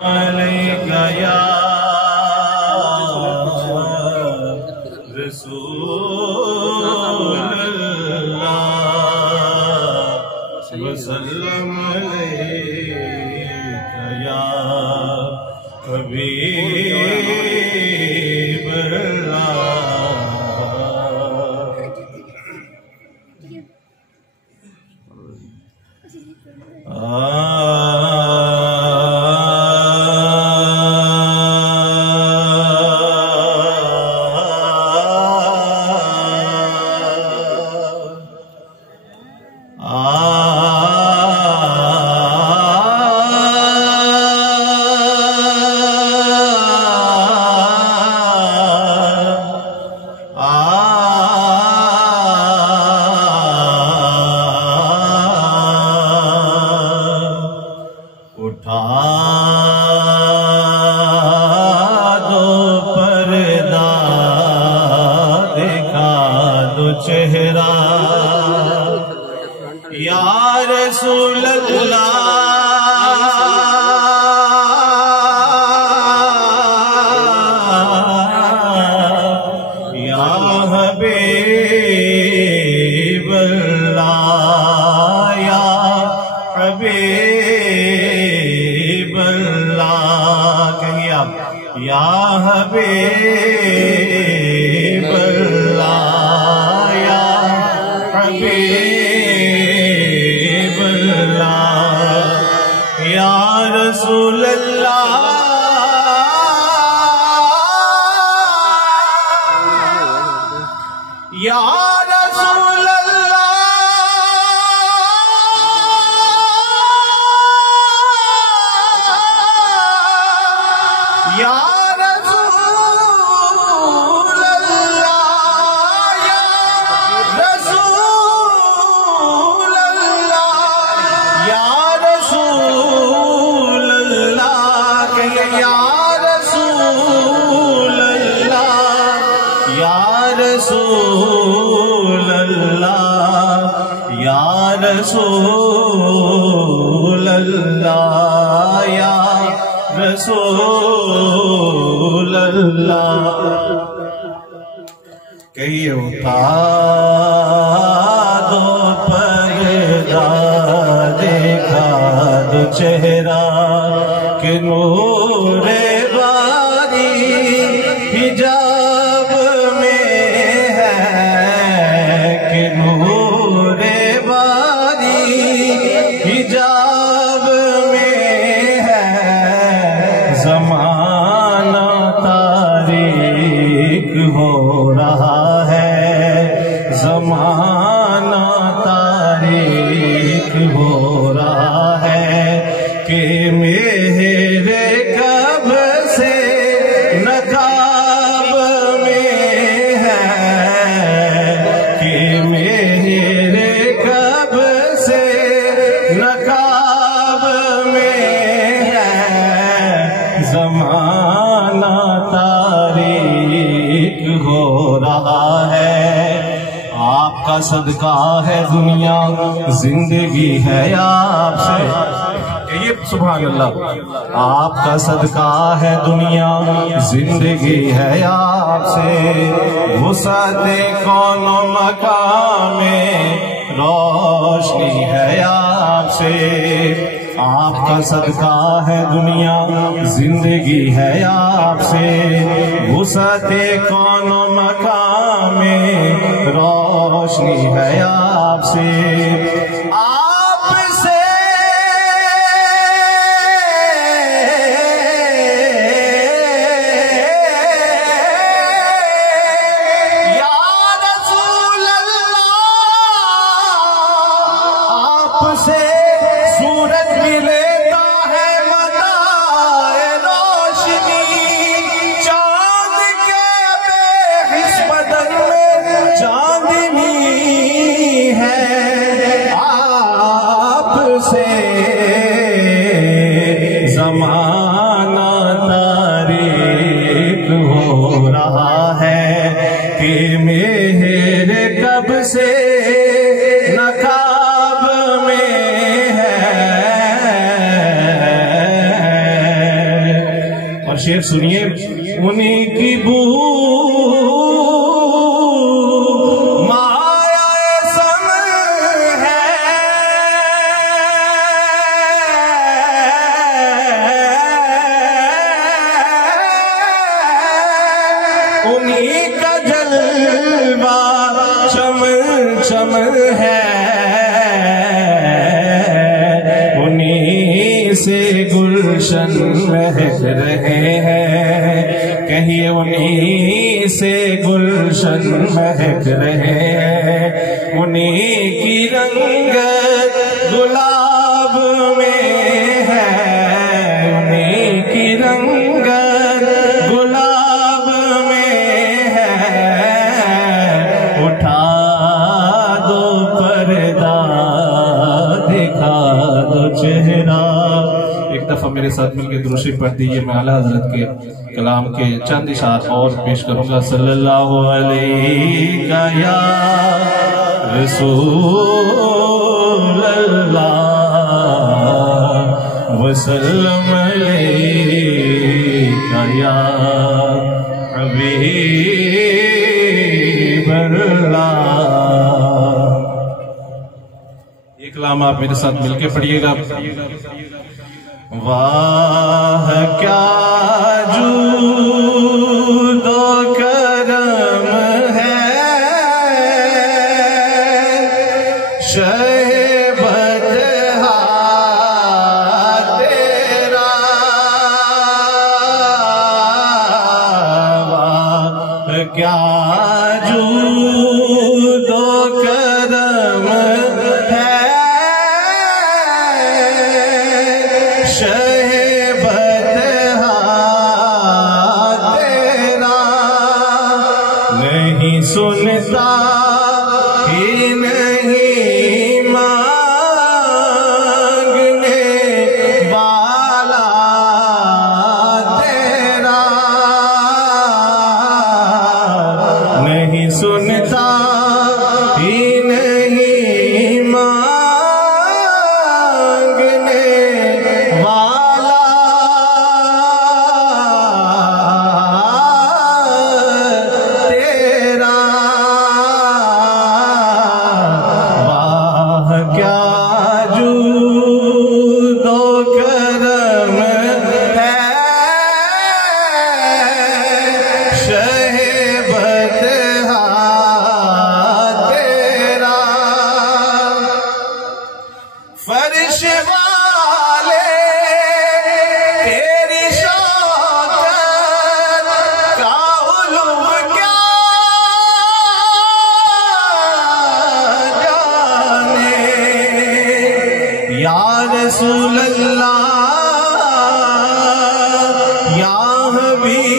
अलैका या रसूलल्लाह वसल्लम अलैका या हबीबल्लाह। उठा दो पर्दा, दिखा दो चेहरा या रसूल अल्लाह, या हबीब अल्लाह, या हबीब या हबीब अल्लाह, या हबीब अल्लाह, या रसूल अल्लाह, या रसूल या रसूल अल्लाह, या रसूल अल्लाह, या रसूल अल्लाह, या रसूल अल्लाह, या रसूल अल्लाह, या रसूल अल्लाह, या रसूल अल्लाह। कहिए उतार दो पर्दा, देखा दो चेहरा कि नूरे बारी हिजाब में है, कि नूरे बारी हिजाब ज़माना तारीक हो रहा है, ज़माना तारीक हो रहा है कि मेरे कब से नकाब में है, कि मेरे कब से नकाब में है, ज़माना तारीक हो रहा है। आपका सदका है दुनिया, जिंदगी है आपसे, ये सुभान अल्लाह। आपका सदका है दुनिया, जिंदगी है आपसे, वुसअते कौनो मकाम में रोशनी है आपसे। आपका सदका है दुनिया, जिंदगी है आपसे, वुसअते कौनो मकाम में रोशनी है आपसे। आपसे या रसूल अल्लाह, आपसे सूरज भी लेता है मताए रोशनी, चांद के बेहिस बदन में चांदनी है। और शेर सुनिए, उन्हीं की बू उन्हीं का जलवा चम चम है, उन्हीं से गुलशन महक रहे हैं। कहिए उन्हीं से गुलशन महक रहे हैं। उन्हीं की रंगत गुलाब में है, उन्हीं की रंगत गुलाब उठा दो पर्दा, दिखा दो चेहरा। एक दफा मेरे साथ मिलकर दुरूद पढ़ दीजिए। मैं आला हजरत के कलाम के चंद इशार और पेश करूंगा। सल्लल्लाहु अलैहि या रसूल अल्लाह वसल्लम अलैका या हबीब अल्लाह। ये कलाम आप मेरे साथ मिलके पढ़िएगा। वाह क्या जूद व करम है, शहबत तेरा। वाह क्या जूद व करम है, शहबत तेरा। नहीं सुनता ही नहीं मांगने वाला तेरा। नहीं सुनता ही नहीं मांगने वाला तेरा। वाह क्या जूद व करम है, शहबत तेरा। फर्श वाले तेरी शौकत का उलूम क्या जाने। या रसूल अल्लाह या हबीब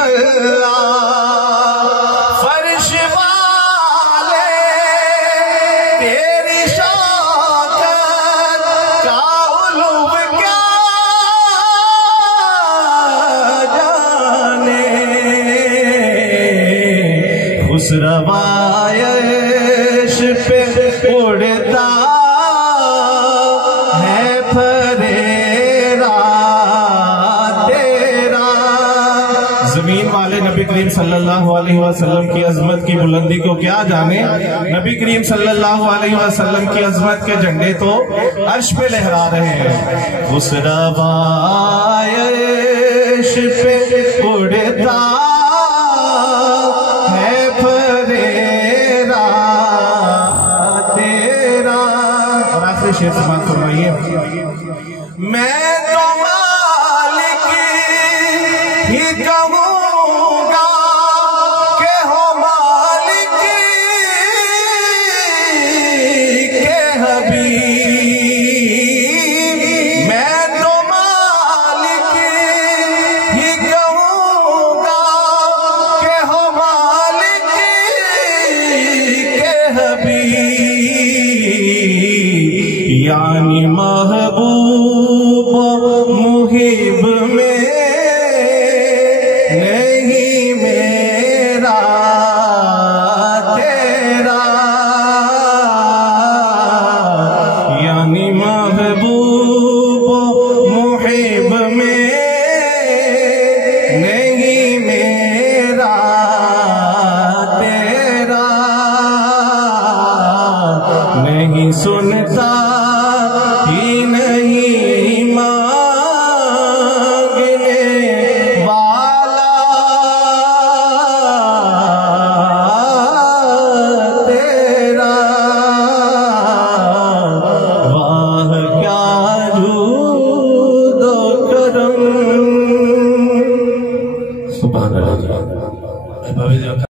अल्लाह। फर्श वाले तेरी शौकत का उलूम क्या जाने। खुसरवायश पे उड़ता है फरेरा तेरा। जमीन वाले नबी करीम सल्लल्लाहु अलैहि वसल्लम की अजमत की बुलंदी को क्या जाने। नबी करीम सल्लल्लाहु अलैहि वसल्लम की अजमत के झंडे तो अर्श पे लहरा रहे हैं। खुसरवायश पे उड़ता है फरेरा तेरा। और आखिरी शेर समाप्त फरमाइए। मैं तो मालिक ही कहूँगा के हो मालिक के हबीब। मैं तो मालिक ही कहूँगा के हो मालिक के हबीब। यानी महबूब